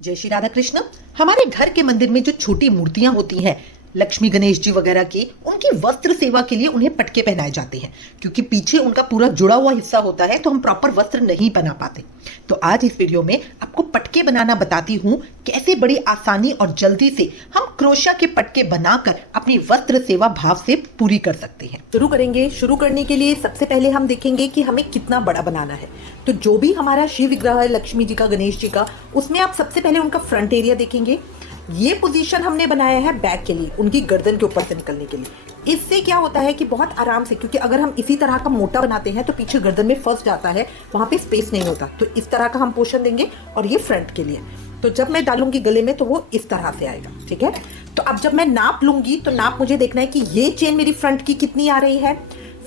जय श्री राधा कृष्ण। हमारे घर के मंदिर में जो छोटी मूर्तियां होती हैं, लक्ष्मी गणेश जी वगैरह की, उनकी वस्त्र सेवा के लिए उन्हें पटके पहनाए जाते हैं क्योंकि पीछे उनका पूरा जुड़ा हुआ हिस्सा होता है, तो हम प्रॉपर वस्त्र नहीं बना पाते। तो आज इस वीडियो में आपको पटके बनाना बताती हूँ, कैसे बड़ी आसानी और जल्दी से हम क्रोशिया के पटके बनाकर अपनी वस्त्र सेवा भाव से पूरी कर सकते हैं। शुरू करेंगे। शुरू करने के लिए सबसे पहले हम देखेंगे कि हमें कितना बड़ा बनाना है। तो जो भी हमारा शिव विग्रह है, लक्ष्मी जी का, गणेश जी का, उसमें आप सबसे पहले उनका फ्रंट एरिया देखेंगे। ये पोजीशन हमने बनाया है बैक के लिए, उनकी गर्दन के ऊपर से निकलने के लिए। इससे क्या होता है कि बहुत आराम से, क्योंकि अगर हम इसी तरह का मोटा बनाते हैं तो पीछे गर्दन में फंस जाता है, वहां पे स्पेस नहीं होता। तो इस तरह का हम पोर्शन देंगे और ये फ्रंट के लिए। तो जब मैं डालूंगी गले में तो वो इस तरह से आएगा, ठीक है। तो अब जब मैं नाप लूंगी तो नाप मुझे देखना है कि ये चेन मेरी फ्रंट की कितनी आ रही है,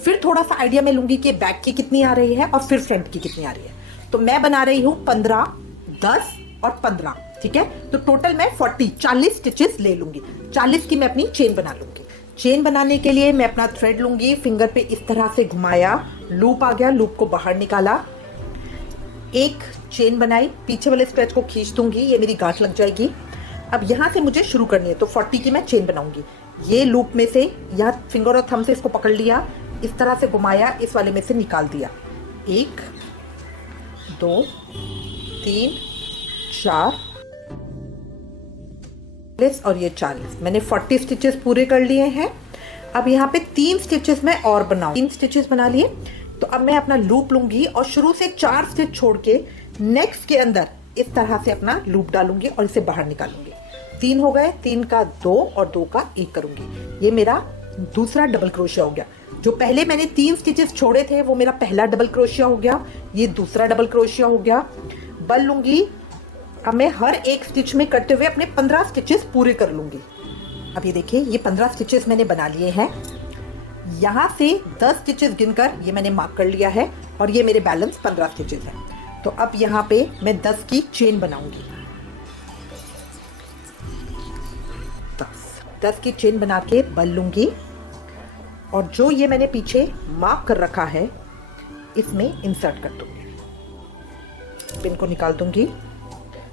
फिर थोड़ा सा आइडिया मैं लूंगी कि बैक की कितनी आ रही है और फिर फ्रंट की कितनी आ रही है। तो मैं बना रही हूँ 15, 10 और 15, ठीक है। तो टोटल मैं 40 स्टिचेस ले लूंगी। 40 की मैं अपनी चेन बना लूंगी। चेन बनाने के लिए मैं अपना थ्रेड लूंगी, फिंगर पे इस तरह से घुमाया, लूप आ गया, लूप को बाहर निकाला, एक चेन बनाई, पीछे वाले स्ट्रेच को खींच दूंगी, ये मेरी गांठ लग जाएगी। अब यहाँ से मुझे शुरू करनी है, तो 40 की मैं चेन बनाऊंगी। ये लूप में से यहाँ फिंगर और थंब से इसको पकड़ लिया, इस तरह से घुमाया, इस वाले में से निकाल दिया। 1 2 3 4 और ये 40। मैंने 40 स्टिचेस पूरे कर लिए हैं। अब यहाँ पे 3 स्टिचेस मैं और बनाऊं। 3 स्टिचेस बना लिए। तो अब मैं अपना लूप लूंगी और शुरू से 4 स्टिच छोड़ के नेक्स्ट के अंदर इस तरह से अपना लूप डालूंगी और इसे बाहर निकालूंगी। 3 हो गए, 3 का 2 और 2 का 1 करूंगी। ये मेरा दूसरा डबल क्रोशिया हो गया। जो पहले मैंने 3 स्टिचेस छोड़े थे वो मेरा पहला डबल क्रोशिया हो गया, ये दूसरा डबल क्रोशिया हो गया। बल लूंगी। अब मैं हर एक स्टिच में करते हुए अपने 15 स्टिचेस पूरे कर लूंगी। अब ये देखिए, ये 15 स्टिचेस मैंने बना लिए हैं। यहाँ से 10 स्टिचेस गिनकर ये मैंने मार्क कर लिया है और ये मेरे बैलेंस 15 स्टिचेस हैं। तो अब यहाँ पे मैं 10 की चेन बनाऊंगी। 10 की चेन बना के बल लूंगी और जो ये मैंने पीछे मार्क कर रखा है इसमें इंसर्ट कर दूंगी। पिन को निकाल दूंगी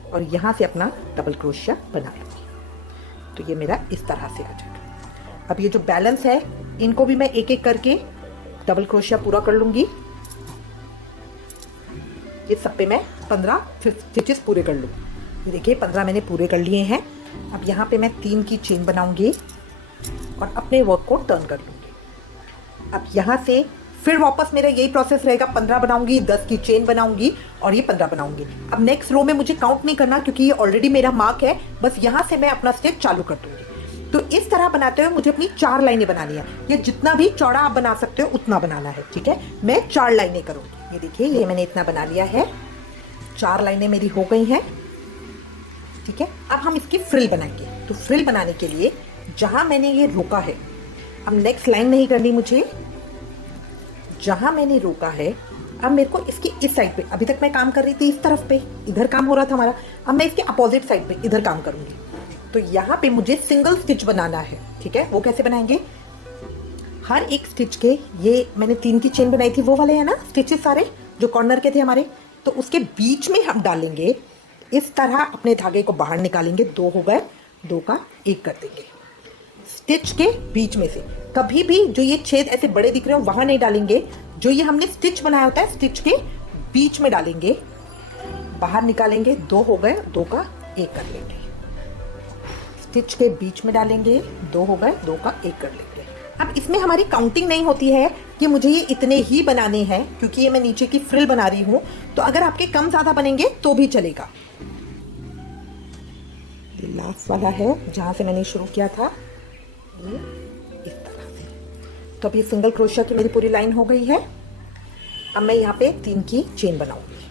और यहाँ से अपना डबल क्रोशिया बना लूंगी। तो ये मेरा इस तरह से आ जाएगा। अब ये जो बैलेंस है इनको भी मैं एक एक करके डबल क्रोशिया पूरा कर लूंगी। इस सब पे मैं 15 स्टिचेस पूरे कर लूँ। ये देखिए 15 मैंने पूरे कर लिए हैं। अब यहाँ पे मैं 3 की चेन बनाऊंगी और अपने वर्क को टर्न कर लूंगी। अब यहाँ से फिर वापस मेरा यही प्रोसेस रहेगा। 15 बनाऊंगी, 10 की चेन बनाऊंगी और ये 15 बनाऊंगी। अब नेक्स्ट रो में मुझे काउंट नहीं करना क्योंकि ये ऑलरेडी मेरा मार्क है, बस यहाँ से मैं अपना स्टेप चालू कर दूंगी। तो इस तरह बनाते हुए मुझे अपनी 4 लाइनें बनानी है। ये जितना भी चौड़ा आप बना सकते हो उतना बनाना है, ठीक है। मैं 4 लाइनें करूंगी। ये देखिए, ये मैंने इतना बना लिया है। 4 लाइनें मेरी हो गई हैं, ठीक है। अब हम इसकी फ्रिल बनाएंगे। तो फ्रिल बनाने के लिए जहां मैंने ये रोका है, अब नेक्स्ट लाइन नहीं करनी मुझे। जहां मैंने रोका है अब मेरे को इसकी इस साइड पे, अभी तक मैं काम कर रही थी इस तरफ पे, इधर काम हो रहा था हमारा, अब मैं इसके अपोजिट साइड पे इधर काम करूंगी। तो यहाँ पे मुझे सिंगल स्टिच बनाना है, ठीक है। वो कैसे बनाएंगे, हर एक स्टिच के, ये मैंने 3 की चेन बनाई थी, वो वाले है ना स्टिचेस सारे जो कॉर्नर के थे हमारे, तो उसके बीच में हम डालेंगे इस तरह, अपने धागे को बाहर निकालेंगे। 2 हो गए, 2 का 1 कर देंगे स्टिच के बीच में से। कभी भी जो ये छेद ऐसे बड़े दिख रहे हो वहां नहीं डालेंगे, जो ये हमने स्टिच बनाया होता है स्टिच के बीच में डालेंगे, बाहर निकालेंगे। 2 हो गए, 2 का 1 कर लेंगे। स्टिच के बीच में डालेंगे, 2 हो गए, 2 का 1 कर लेंगे। अब इसमें हमारी काउंटिंग नहीं होती है कि मुझे ये इतने ही बनाने हैं, क्योंकि ये मैं नीचे की फ्रिल बना रही हूं। तो अगर आपके कम ज्यादा बनेंगे तो भी चलेगा। ये लास्ट वाला है जहां से मैंने शुरू किया था, ये इस तरह से। तो अब ये सिंगल क्रोशिया की मेरी पूरी लाइन हो गई है। अब मैं यहाँ पे 3 की चेन बनाऊंगी।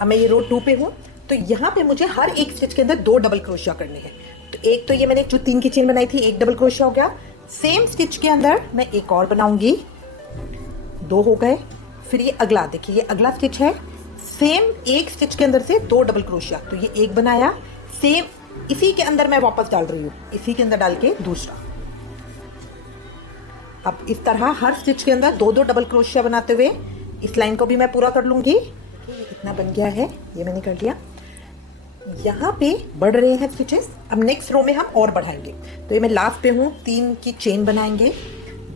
अब मैं ये रो 2 पे हूँ, तो यहाँ पे मुझे हर एक स्टिच के अंदर 2 डबल क्रोशिया करने हैं। तो एक तो ये मैंने जो 3 की चेन बनाई थी, 1 डबल क्रोशिया हो गया। सेम स्टिच के अंदर मैं एक और बनाऊंगी, 2 हो गए। फिर ये अगला, देखिए ये अगला स्टिच है, सेम एक स्टिच के अंदर से 2 डबल क्रोशिया, तो ये 1 बनाया। सेम इसी के अंदर मैं वापस डाल रही हूँ, इसी के अंदर डाल के दूसरा। अब इस तरह हर स्टिच के अंदर 2-2 डबल क्रोशिया बनाते हुए इस लाइन को भी मैं पूरा कर लूंगी। इतना बन गया है, ये मैंने कर लिया। यहाँ पे बढ़ रहे हैं स्टिचेस। अब नेक्स्ट रो में हम और बढ़ाएंगे। तो ये मैं लास्ट पे हूँ, 3 की चेन बनाएंगे,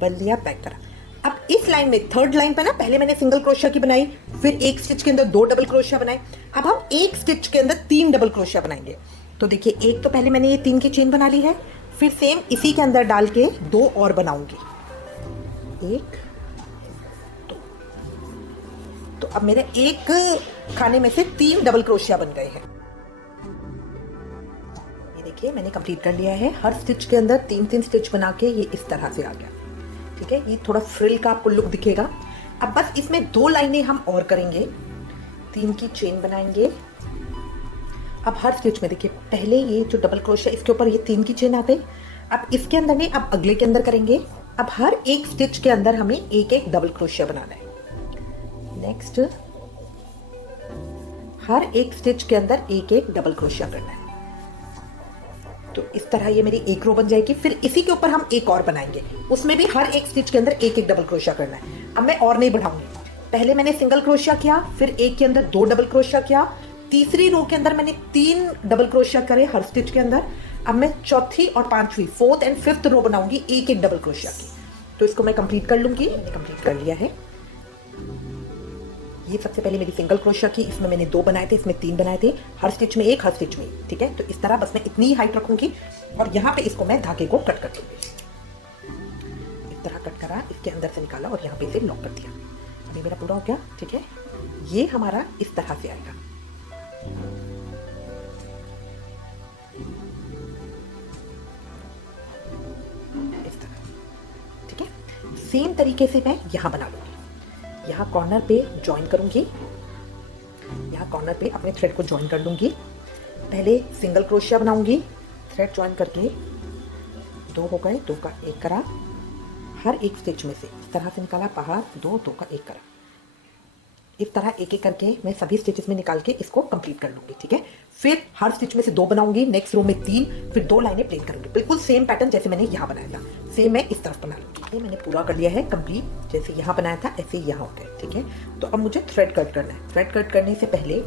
बन लिया, पैक करा। अब इस लाइन में थर्ड लाइन पे ना पहले मैंने सिंगल क्रोशिया की बनाई, फिर एक स्टिच के अंदर 2 डबल क्रोशिया बनाए। अब हम एक स्टिच के अंदर 3 डबल क्रोशिया बनाएंगे। तो देखिए, एक तो पहले मैंने ये 3 की चेन बना ली है, फिर सेम इसी के अंदर डाल के 2 और बनाऊंगी, 1 2। तो अब मेरे एक खाने में से 3 डबल क्रोशिया बन गए हैं। ये देखिए, मैंने कंप्लीट कर लिया है। हर स्टिच के अंदर 3-3 स्टिच बना के ये इस तरह से आ गया। ठीक है, ये थोड़ा फ्रिल का आपको लुक दिखेगा। अब बस इसमें 2 लाइनें हम और करेंगे, 3 की चेन बनाएंगे। अब हर स्टिच में देखिए, पहले ये जो डबल क्रोशिया इसके ऊपर ये 3 की चेन आ गई। अब इसके अंदर नहीं, अब अगले के अंदर करेंगे। अब हर एक स्टिच के अंदर हमें एक एक डबल क्रोशिया बनाना है। नेक्स्ट, हर एक स्टिच के अंदर एक एक डबल क्रोशिया करना है। तो इस तरह ये मेरी एक रो बन जाएगी। फिर इसी के ऊपर हम एक और बनाएंगे, उसमें भी हर एक स्टिच के अंदर एक एक डबल क्रोशिया करना है। अब मैं और नहीं बढ़ाऊंगी। पहले मैंने सिंगल क्रोशिया किया, फिर एक के अंदर 2 डबल क्रोशिया किया, तीसरी रो के अंदर मैंने 3 डबल क्रोशिया करे हर स्टिच के अंदर। अब मैं चौथी और पांचवी, 4th एंड 5th रो बनाऊंगी एक एक डबल क्रोशिया की। तो इसको मैं कंप्लीट कर लूंगी। मैंने कंप्लीट कर लिया है। ये सबसे पहले मेरी सिंगल क्रोशिया की, इसमें मैंने 2 बनाए थे, इसमें 3 बनाए थे, हर स्टिच में एक, हर स्टिच में एक। ठीक है, तो इस तरह बस मैं इतनी हाइट रखूंगी और यहाँ पे इसको मैं धागे को कट कर दूंगी। इस तरह कट करा, इसके अंदर से निकाला और यहाँ पे इसे लॉक कर दिया। अभी मेरा पूरा हो गया। ठीक है, ये हमारा इस तरह से आएगा। इस तरह। ठीक है, सेम तरीके से मैं यहाँ बना लूंगी। यहाँ कॉर्नर पे ज्वाइन करूंगी, यहाँ कॉर्नर पे अपने थ्रेड को ज्वाइन कर लूंगी। पहले सिंगल क्रोशिया बनाऊंगी, थ्रेड ज्वाइन करके 2 हो गए, 2 का 1 करा, हर एक स्टिच में से इस तरह से निकाला बाहर, 2 2 का 1 करा। इस तरह एक एक करके मैं सभी स्टिचेस में निकाल के इसको कंप्लीट कर लूंगी। ठीक है, फिर हर स्टिच में से 2 बनाऊंगी, नेक्स्ट रो में 3, फिर 2 लाइनें प्लेन करूंगी। बिल्कुल सेम पैटर्न जैसे मैंने यहाँ बनाया था, सेम मैं इस तरफ बना लूंगी। मैंने पूरा कर लिया है कंप्लीट, जैसे यहाँ बनाया था ऐसे ही यहाँ हो गया। ठीक है, तो अब मुझे थ्रेड कट करना है। थ्रेड कट करने से पहले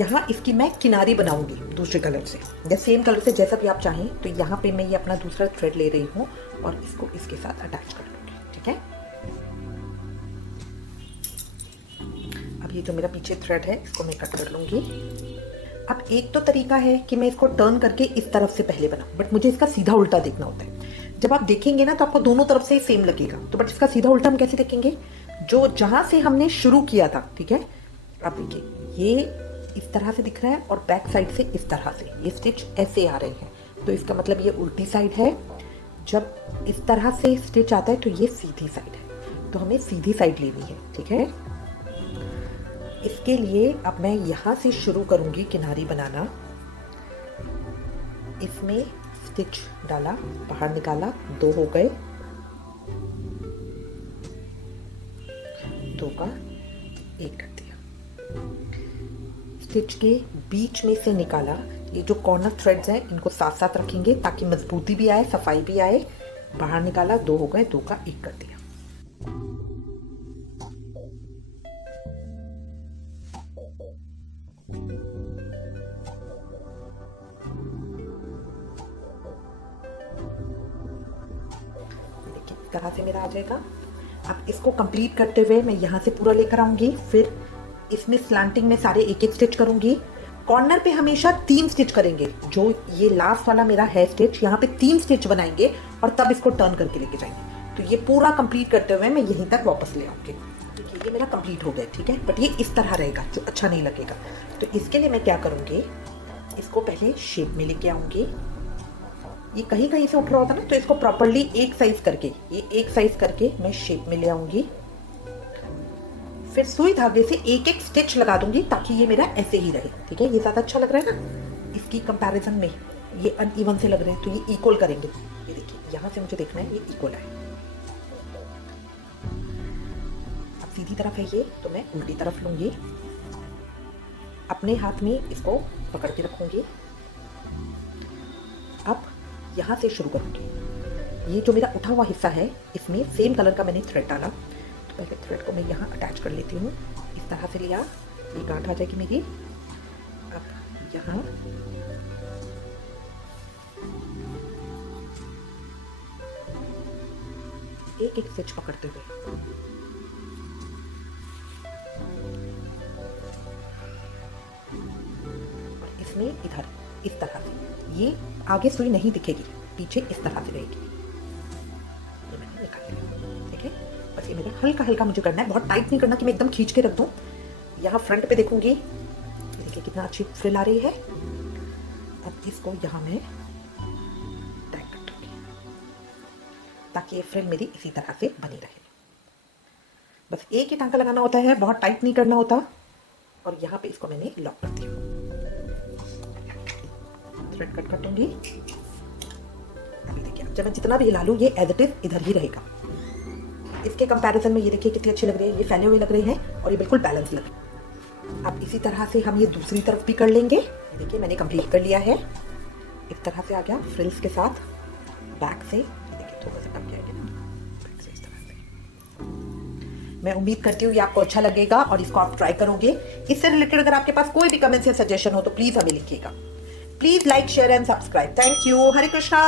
यहाँ इसकी मैं किनारी बनाऊंगी दूसरे कलर से, या सेम कलर से, जैसा भी आप चाहें। तो यहाँ पे मैं ये अपना दूसरा थ्रेड ले रही हूँ और इसको इसके साथ अटैच कर लूंगी। ठीक है, अब ये जो मेरा पीछे थ्रेड है इसको मैं कट कर लूंगी। अब एक तो तरीका है कि मैं इसको टर्न करके इस तरफ से पहले बनाऊं, बट मुझे इसका सीधा उल्टा देखना होता है। जब आप देखेंगे ना तो आपको दोनों तरफ से सेम लगेगा, तो बट इसका सीधा उल्टा हम कैसे देखेंगे, जो जहां से हमने शुरू किया था। ठीक है, अब देखिए, ये इस तरह से दिख रहा है और बैक साइड से इस तरह से ये स्टिच ऐसे आ रहे हैं, तो इसका मतलब ये उल्टी साइड है। जब इस तरह से स्टिच आता है तो ये सीधी साइड है, तो हमें सीधी साइड लेनी है। ठीक है, इसके लिए अब मैं यहाँ से शुरू करूंगी किनारी बनाना। इसमें स्टिच डाला, बाहर निकाला, 2 हो गए, 2 का 1 कर दिया। स्टिच के बीच में से निकाला। ये जो कॉर्नर थ्रेड्स हैं इनको साथ साथ रखेंगे ताकि मजबूती भी आए, सफाई भी आए। बाहर निकाला, 2 हो गए, 2 का 1 कर दिया। तरह से मेरा आ जाएगा। अब इसको कंप्लीट करते हुए मैं यहाँ से पूरा लेकर आऊंगी, फिर इसमें स्लैंटिंग में सारे एक एक स्टिच करूंगी। कॉर्नर पे हमेशा 3 स्टिच करेंगे। जो ये लास्ट वाला मेरा है स्टिच, यहाँ पे 3 स्टिच बनाएंगे और तब इसको टर्न करके लेके जाएंगे। तो ये पूरा कंप्लीट करते हुए मैं यहीं तक वापस ले आऊंगी। देखिए, ये मेरा कंप्लीट हो गया। ठीक है, बट ये इस तरह रहेगा जो अच्छा नहीं लगेगा। तो इसके लिए मैं क्या करूंगी, इसको पहले शेप में लेके आऊंगी। ये कहीं कहीं से उठ रहा होता ना, तो इसको प्रॉपरली एक साइज करके, ये एक साइज करके मैं शेप में ले आऊंगी। फिर सुई धागे से एक एक स्टिच लगा दूंगी ताकि ये मेरा ऐसे ही रहे। ठीक है, ये ज्यादा अच्छा लग रहा है ना, इसकी कंपैरिजन में ये अनइवन से लग रहे हैं, तो ये इक्वल करेंगे। ये देखिए, यहाँ से मुझे देखना है ये इक्वल है। अब सीधी तरफ है ये, तो मैं उल्टी तरफ लूंगी, अपने हाथ में इसको पकड़ के रखूंगी। अब यहाँ से शुरू करूंगी। ये जो मेरा उठा हुआ हिस्सा है इसमें सेम कलर का मैंने थ्रेड डाला, तो पहले थ्रेड को मैं यहाँ अटैच कर लेती हूँ। इस तरह से लिया, ये गांठ आ जाएगी मेरी। अब यहाँ एक एक स्टिच पकड़ते हुए इसमें इधर इस तरह से, ये आगे सुई नहीं दिखेगी, पीछे इस तरह से रहेगी। ये मैंने निकाल लिया, ठीक है। बस ये मेरा हल्का हल्का मुझे करना है, बहुत टाइट नहीं करना कि मैं एकदम खींच के रख दूं। यहाँ फ्रंट पे देखूंगी, देखिए कितना अच्छी फ्रिल आ रही है। अब इसको यहाँ मैं टाइट कर दूंगी ताकि ये फ्रिल मेरी इसी तरह से बनी रहे। बस एक ही टांका लगाना होता है, बहुत टाइट नहीं करना होता। और यहाँ पे इसको मैंने लॉक कर दिया, थ्रेड कट कर दूंगी। अभी देखिए जब मैं जितना भी हिला लूं, ये एज इट इज इधर ही रहेगा। इसके कंपैरिजन में ये देखिए कितनी अच्छी लग रही है, ये फैले हुए लग रहे हैं और ये बिल्कुल बैलेंस लग रहे हैं। अब इसी तरह से हम ये दूसरी तरफ भी कर लेंगे। देखिए मैंने कंप्लीट कर लिया है, इस तरह से आ गया फ्रिल्स के साथ बैक से। देखिए थोड़ा सा टक गया ना बैक से, इस तरह से। मैं उम्मीद करती हूँ ये आपको अच्छा लगेगा और इसको आप ट्राई करोगे। इससे रिलेटेड अगर आपके पास कोई भी कमेंट्स या सजेशन हो तो प्लीज हमें लिखिएगा। Please like share and subscribe. Thank you. Hare Krishna.